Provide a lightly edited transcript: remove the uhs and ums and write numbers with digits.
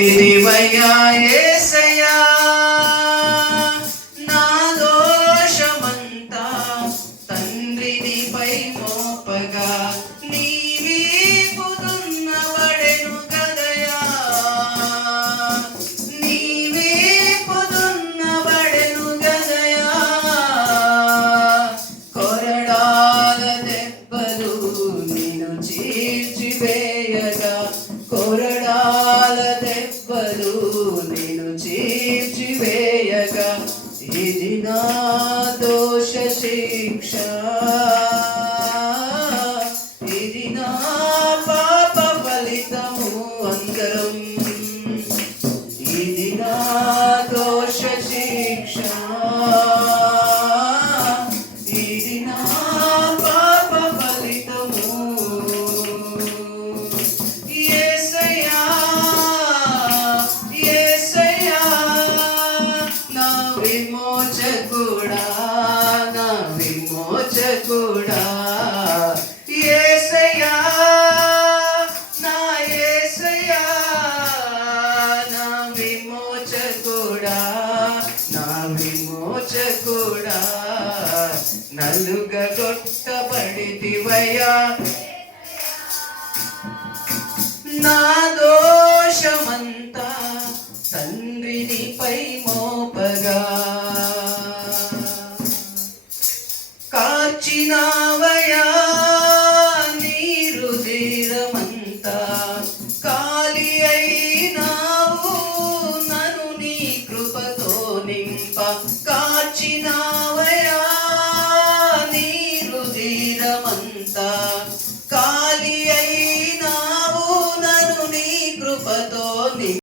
దేవయ్యా యేసయ్యా నా దోషమంతా తండ్రి నీపై మోపగా నీవే పొదున్నవడెను గదయా నీవే పొదున్నవడెను గదయా కొరడాల దెబ్బలు నిన్ను చీల్చివేయగా కొరడాల దెబ్బలు నిన్ను చీల్చివేయగా ఇది నా దోష శిక్ష ఇది నా పాప ఫలితము అందరం ఇది నా దోష శిక్ష ఇది నా పాప ఫలితము విమోచకుడా నా విమోచకుడా యేసయ్యా నా యేసయ్యా నా విమోచకుడా నా విమోచకుడా నలుగగొట్టబడితివయ్యా నా